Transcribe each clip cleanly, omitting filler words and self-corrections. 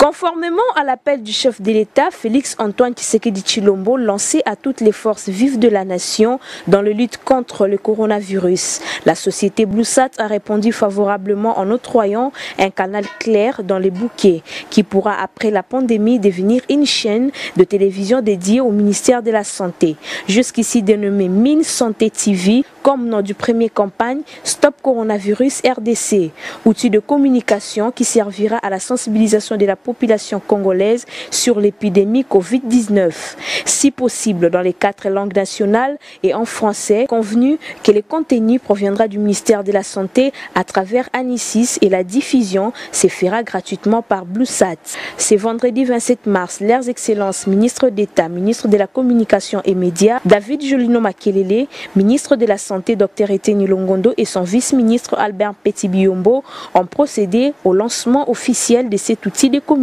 Conformément à l'appel du chef de l'État, Félix-Antoine Tshisekedi Tshilombo, lancé à toutes les forces vives de la nation dans la lutte contre le coronavirus, la société BlueSat a répondu favorablement en octroyant un canal clair dans les bouquets qui pourra après la pandémie devenir une chaîne de télévision dédiée au ministère de la Santé, jusqu'ici dénommée Mine Santé TV, comme nom du premier campagne Stop Coronavirus RDC, outil de communication qui servira à la sensibilisation de la population congolaise sur l'épidémie Covid-19, si possible dans les 4 langues nationales et en français, convenu que le contenu proviendra du ministère de la Santé à travers Anisis et la diffusion se fera gratuitement par BlueSat. C'est vendredi 27 mars, leurs excellences ministre d'État, ministre de la Communication et Médias, David Jolino Makelele, ministre de la Santé Dr Eteni Longondo et son vice-ministre Albert Petit-Biombo ont procédé au lancement officiel de cet outil de communication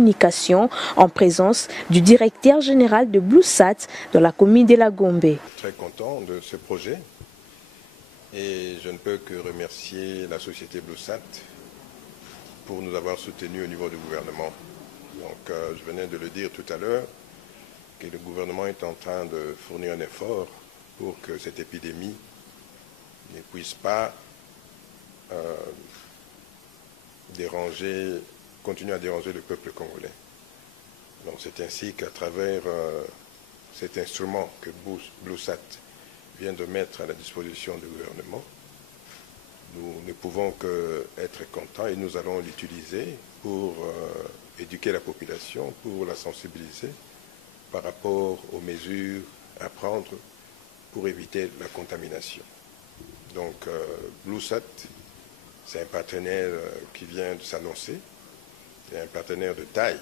en présence du directeur général de BlueSat dans la commune de la Gombe. Très content de ce projet et je ne peux que remercier la société BlueSat pour nous avoir soutenus au niveau du gouvernement. Donc je venais de le dire tout à l'heure que le gouvernement est en train de fournir un effort pour que cette épidémie ne puisse pas continuer à déranger le peuple congolais. Donc c'est ainsi qu'à travers cet instrument que BlueSat vient de mettre à la disposition du gouvernement, nous ne pouvons qu'être contents et nous allons l'utiliser pour éduquer la population, pour la sensibiliser par rapport aux mesures à prendre pour éviter la contamination. Donc BlueSat, c'est un partenaire qui vient de s'annoncer, c'est un partenaire de taille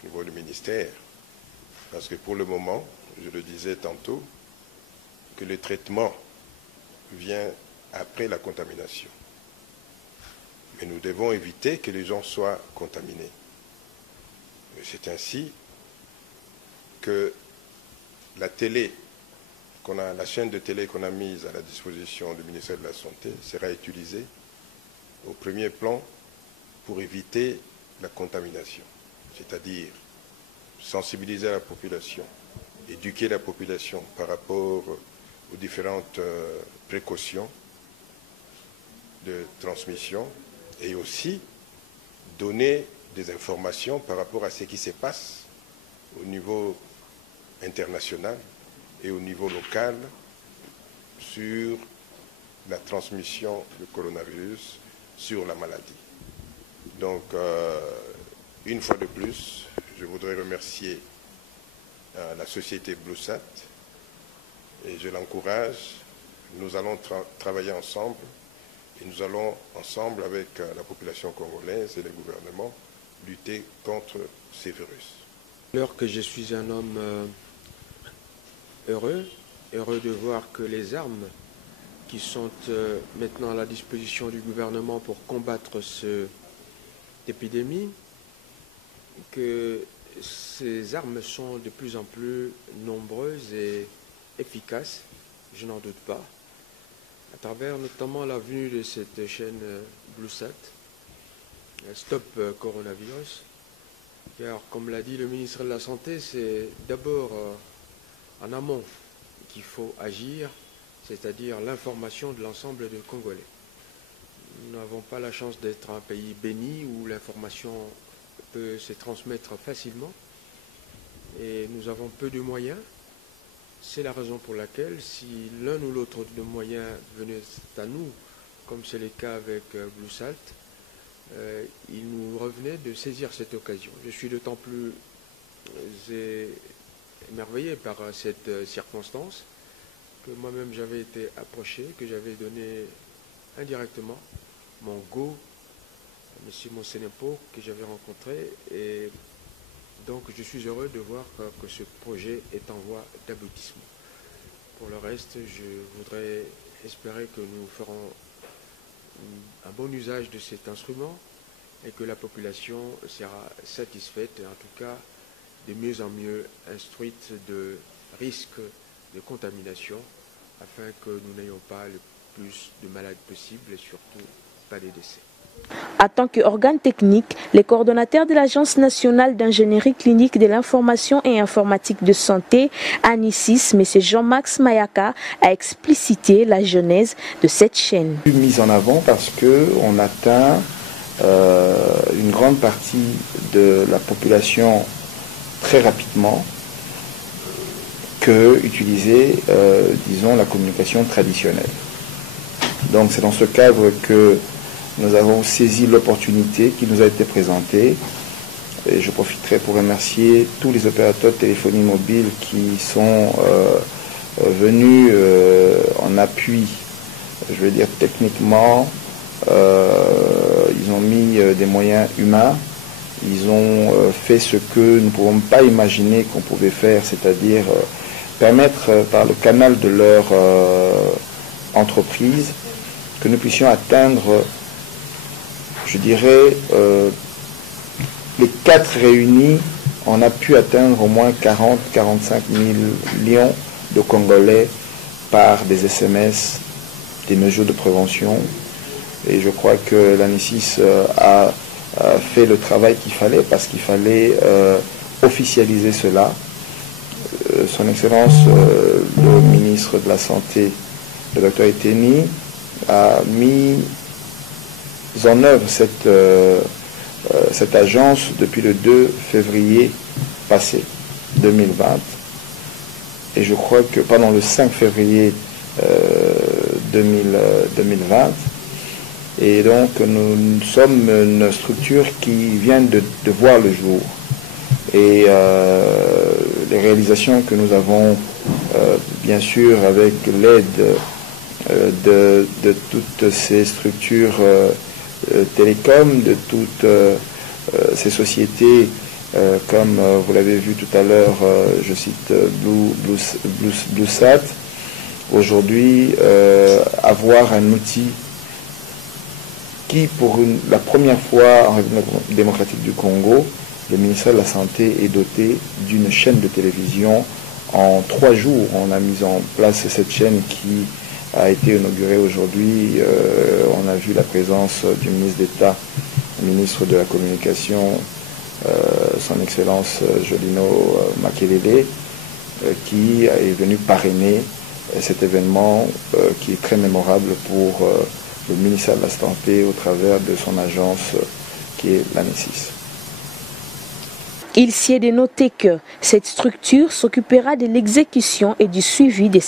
au niveau du ministère, parce que pour le moment, je le disais tantôt, que le traitement vient après la contamination. Mais nous devons éviter que les gens soient contaminés. C'est ainsi que la chaîne de télé qu'on a mise à la disposition du ministère de la Santé sera utilisée au premier plan pour éviter la contamination, c'est-à-dire sensibiliser la population, éduquer la population par rapport aux différentes précautions de transmission et aussi donner des informations par rapport à ce qui se passe au niveau international et au niveau local sur la transmission du coronavirus, sur la maladie. Donc, une fois de plus, je voudrais remercier la société BlueSat et je l'encourage. Nous allons travailler ensemble et nous allons ensemble avec la population congolaise et le gouvernement lutter contre ces virus. Alors que je suis un homme heureux de voir que les armes qui sont maintenant à la disposition du gouvernement pour combattre cette épidémie, que ces armes sont de plus en plus nombreuses et efficaces, je n'en doute pas, à travers notamment la venue de cette chaîne BlueSat, Stop Coronavirus, car comme l'a dit le ministre de la Santé, c'est d'abord en amont qu'il faut agir, c'est-à-dire l'information de l'ensemble des Congolais. Nous n'avons pas la chance d'être un pays béni où l'information peut se transmettre facilement et nous avons peu de moyens. C'est la raison pour laquelle, si l'un ou l'autre de nos moyens venait à nous, comme c'est le cas avec BlueSat, il nous revenait de saisir cette occasion. Je suis d'autant plus émerveillé par cette circonstance que moi-même j'avais été approché, que j'avais donné indirectement mon go à M. Monsenepo que j'avais rencontré, et donc je suis heureux de voir que ce projet est en voie d'aboutissement. Pour le reste, je voudrais espérer que nous ferons un bon usage de cet instrument et que la population sera satisfaite et en tout cas de mieux en mieux instruite de risques de contamination afin que nous n'ayons pas le plus de malades possible et surtout pas des décès. En tant qu'organe technique, les coordonnateurs de l'Agence nationale d'ingénierie clinique de l'information et informatique de santé, ANICIS, M. Jean-Max Mayaka, a explicité la genèse de cette chaîne. Mise en avant parce qu'on atteint une grande partie de la population très rapidement que utiliser, disons, la communication traditionnelle. Donc c'est dans ce cadre que nous avons saisi l'opportunité qui nous a été présentée. Et je profiterai pour remercier tous les opérateurs de téléphonie mobile qui sont venus en appui, je veux dire techniquement. Ils ont mis des moyens humains. Ils ont fait ce que nous ne pouvons pas imaginer qu'on pouvait faire, c'est-à-dire permettre par le canal de leur entreprise que nous puissions atteindre, je dirais, les 4 réunis, on a pu atteindre au moins 40-45 millions de Congolais par des SMS, des mesures de prévention. Et je crois que l'ANICIS a fait le travail qu'il fallait parce qu'il fallait officialiser cela. Son Excellence, le ministre de la Santé, le Dr Eteni, a mis en œuvre cette agence depuis le 2 février passé, 2020. Et je crois que pendant le 5 février 2020, et donc nous sommes une structure qui vient de voir le jour. Et les réalisations que nous avons, bien sûr, avec l'aide de toutes ces structures télécom, de toutes ces sociétés, comme vous l'avez vu tout à l'heure, je cite BlueSat, aujourd'hui avoir un outil qui, pour la première fois en République démocratique du Congo, le ministère de la Santé est doté d'une chaîne de télévision. En 3 jours, on a mis en place cette chaîne qui a été inaugurée aujourd'hui. On a vu la présence du ministre d'État, ministre de la Communication, son Excellence Jolino Makelele, qui est venu parrainer cet événement qui est très mémorable pour le ministère de la Santé au travers de son agence qui est l'ANICIS. Il s'y est de noter que cette structure s'occupera de l'exécution et du suivi des